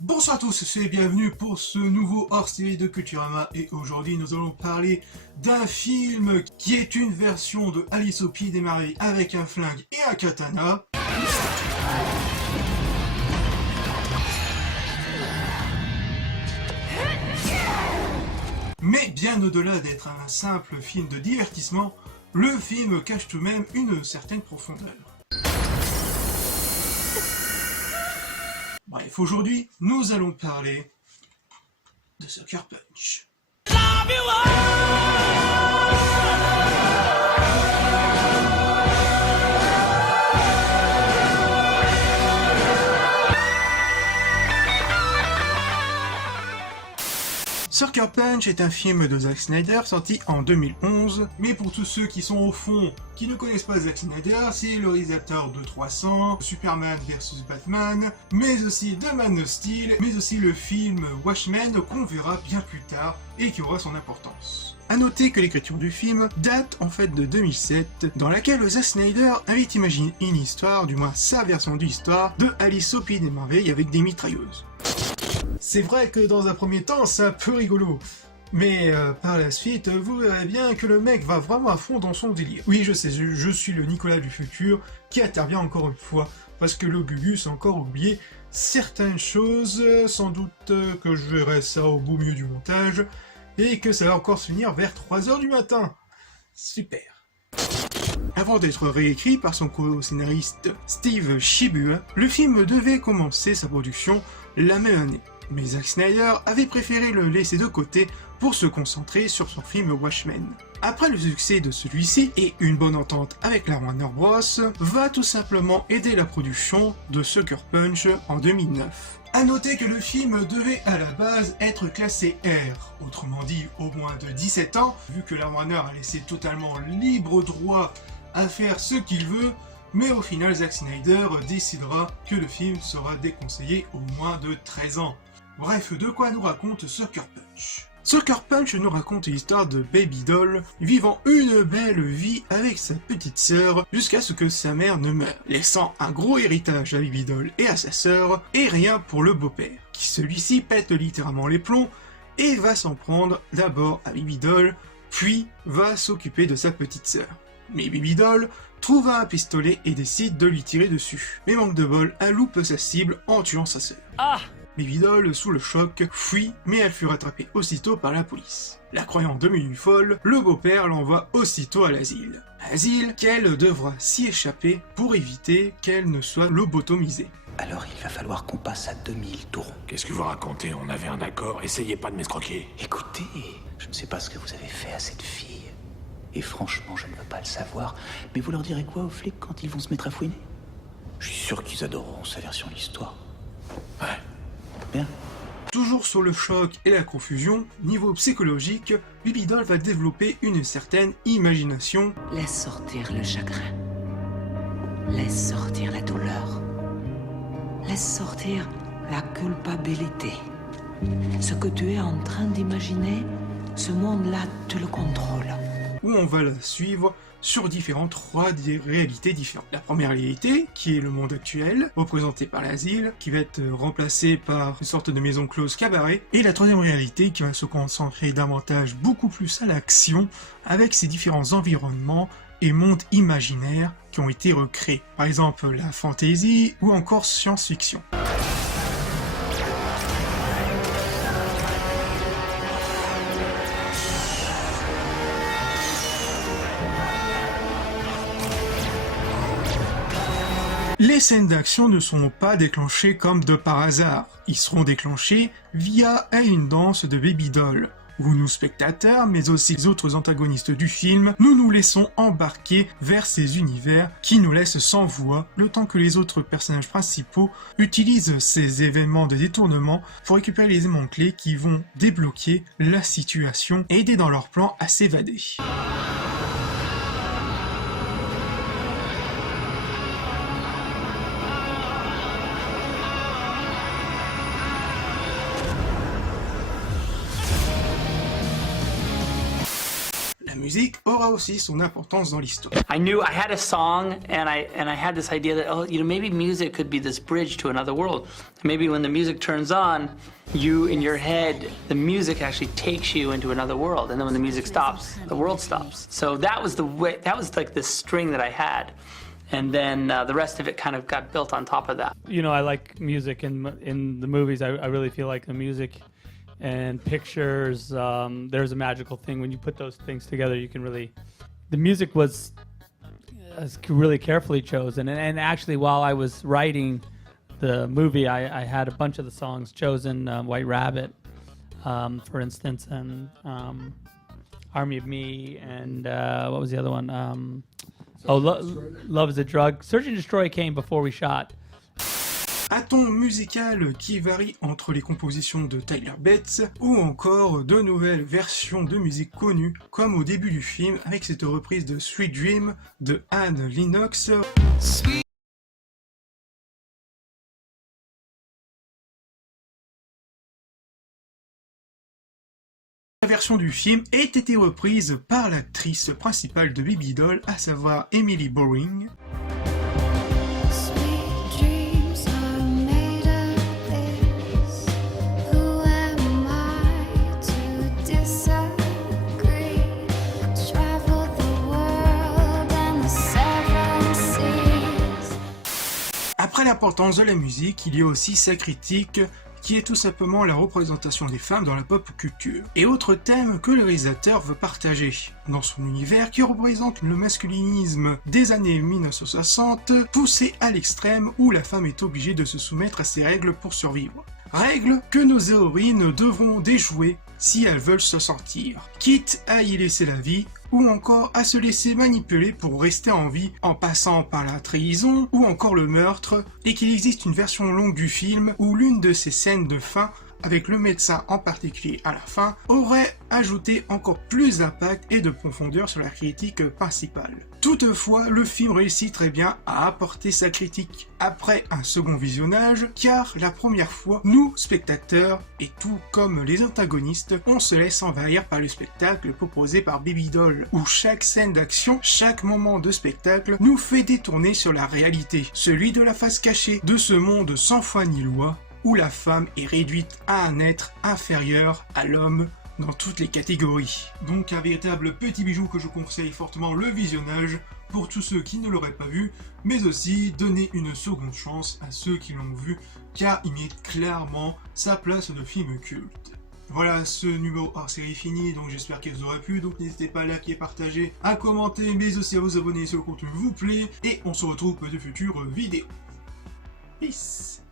Bonsoir à tous et bienvenue pour ce nouveau hors-série de Culturama, et aujourd'hui nous allons parler d'un film qui est une version de Alice au Pays des Merveilles avec un flingue et un katana. Mais bien au-delà d'être un simple film de divertissement, le film cache tout de même une certaine profondeur. Bref, aujourd'hui, nous allons parler de Sucker Punch. Sucker Punch est un film de Zack Snyder sorti en 2011, mais pour tous ceux qui sont au fond, qui ne connaissent pas Zack Snyder, c'est le réalisateur de 300, Superman vs Batman, mais aussi de Man of Steel, mais aussi le film Watchmen qu'on verra bien plus tard et qui aura son importance. A noter que l'écriture du film date en fait de 2007, dans laquelle Zack Snyder avait imaginé une histoire, du moins sa version de l'histoire, de Alice au Pays des Merveilles avec des mitrailleuses. C'est vrai que dans un premier temps, c'est un peu rigolo. Mais par la suite, vous verrez bien que le mec va vraiment à fond dans son délire. Oui, je sais, je suis le Nicolas du futur qui intervient encore une fois, parce que le Gugus a encore oublié certaines choses, sans doute que je verrai ça au beau milieu du montage, et que ça va encore se finir vers 3h du matin. Super. Avant d'être réécrit par son co-scénariste Steve Chibua, le film devait commencer sa production la même année. Mais Zack Snyder avait préféré le laisser de côté pour se concentrer sur son film Watchmen. Après le succès de celui-ci et une bonne entente avec la Warner Bros, va tout simplement aider la production de Sucker Punch en 2009. A noter que le film devait à la base être classé R, autrement dit au moins de 17 ans, vu que la Warner a laissé totalement libre droit à faire ce qu'il veut, mais au final Zack Snyder décidera que le film sera déconseillé au moins de 13 ans. Bref, de quoi nous raconte Sucker Punch? Sucker Punch nous raconte l'histoire de Baby Doll vivant une belle vie avec sa petite sœur jusqu'à ce que sa mère ne meure, laissant un gros héritage à Baby Doll et à sa sœur, et rien pour le beau-père, qui celui-ci pète littéralement les plombs et va s'en prendre d'abord à Baby Doll, puis va s'occuper de sa petite sœur. Mais Baby Doll trouve un pistolet et décide de lui tirer dessus. Mais manque de bol, elle loupe sa cible en tuant sa sœur. Baby Doll, sous le choc, fuit, mais elle fut rattrapée aussitôt par la police. La croyant devenue folle, le beau-père l'envoie aussitôt à l'asile. Asile qu'elle devra s'y échapper pour éviter qu'elle ne soit lobotomisée. Alors il va falloir qu'on passe à 2000 taurons. Qu'est-ce que vous racontez? On avait un accord, essayez pas de m'escroquer. Écoutez, je ne sais pas ce que vous avez fait à cette fille. Et franchement, je ne veux pas le savoir, mais vous leur direz quoi aux flics quand ils vont se mettre à fouiner? Je suis sûr qu'ils adoreront sa version de l'histoire. Ouais. Bien. Toujours sur le choc et la confusion, niveau psychologique, Baby Doll va développer une certaine imagination. Laisse sortir le chagrin. Laisse sortir la douleur. Laisse sortir la culpabilité. Ce que tu es en train d'imaginer, ce monde-là te le contrôle. Où on va la suivre sur trois réalités différentes. La première réalité, qui est le monde actuel, représenté par l'asile, qui va être remplacé par une sorte de maison close cabaret, et la troisième réalité qui va se concentrer davantage beaucoup plus à l'action, avec ses différents environnements et mondes imaginaires qui ont été recréés. Par exemple la fantasy ou encore science-fiction. Les scènes d'action ne seront pas déclenchées comme de par hasard, ils seront déclenchés via une danse de Baby Doll, où nous spectateurs, mais aussi les autres antagonistes du film, nous laissons embarquer vers ces univers qui nous laissent sans voix, le temps que les autres personnages principaux utilisent ces événements de détournement pour récupérer les éléments clés qui vont débloquer la situation et aider dans leur plan à s'évader. musique aura aussi son importance dans l'histoire. I knew I had a song, and I had this idea that, oh, you know, maybe music could be this bridge to another world. Maybe when the music turns on, you in your head, the music actually takes you into another world, and then when the music stops, the world stops. So that was the way. That was like the string that I had. And then the rest of it kind of got built on top of that. You know, I like music in the movies. I really feel like the music and pictures, there's a magical thing. When you put those things together, you can really... The music was really carefully chosen. And actually, while I was writing the movie, I had a bunch of the songs chosen. White Rabbit, for instance, and Army of Me, and what was the other one? Love is a Drug. Search and Destroy came before we shot. Un ton musical qui varie entre les compositions de Tyler Bates ou encore de nouvelles versions de musique connues, comme au début du film avec cette reprise de Sweet Dream de Anne Lennox. La version du film ait été reprise par l'actrice principale de Baby Doll, à savoir Emily Boring. Après l'importance de la musique, il y a aussi sa critique, qui est tout simplement la représentation des femmes dans la pop culture. Et autre thème que le réalisateur veut partager dans son univers qui représente le masculinisme des années 1960, poussé à l'extrême où la femme est obligée de se soumettre à ses règles pour survivre. Règles que nos héroïnes devront déjouer si elles veulent se sortir, quitte à y laisser la vie ou encore à se laisser manipuler pour rester en vie en passant par la trahison ou encore le meurtre, et qu'il existe une version longue du film où l'une de ces scènes de fin, avec le médecin en particulier à la fin, aurait ajouté encore plus d'impact et de profondeur sur la critique principale. Toutefois, le film réussit très bien à apporter sa critique après un second visionnage, car la première fois, nous, spectateurs, et tout comme les antagonistes, on se laisse envahir par le spectacle proposé par Baby Doll, où chaque scène d'action, chaque moment de spectacle nous fait détourner sur la réalité, celui de la face cachée de ce monde sans foi ni loi, où la femme est réduite à un être inférieur à l'homme dans toutes les catégories. Donc un véritable petit bijou que je conseille fortement le visionnage pour tous ceux qui ne l'auraient pas vu, mais aussi donner une seconde chance à ceux qui l'ont vu, car il mérite clairement sa place de film culte. Voilà, ce numéro hors série fini, donc j'espère qu'il vous aura plu, donc n'hésitez pas à liker, partager, à commenter, mais aussi à vous abonner si le contenu vous plaît, et on se retrouve pour de futures vidéos. Peace.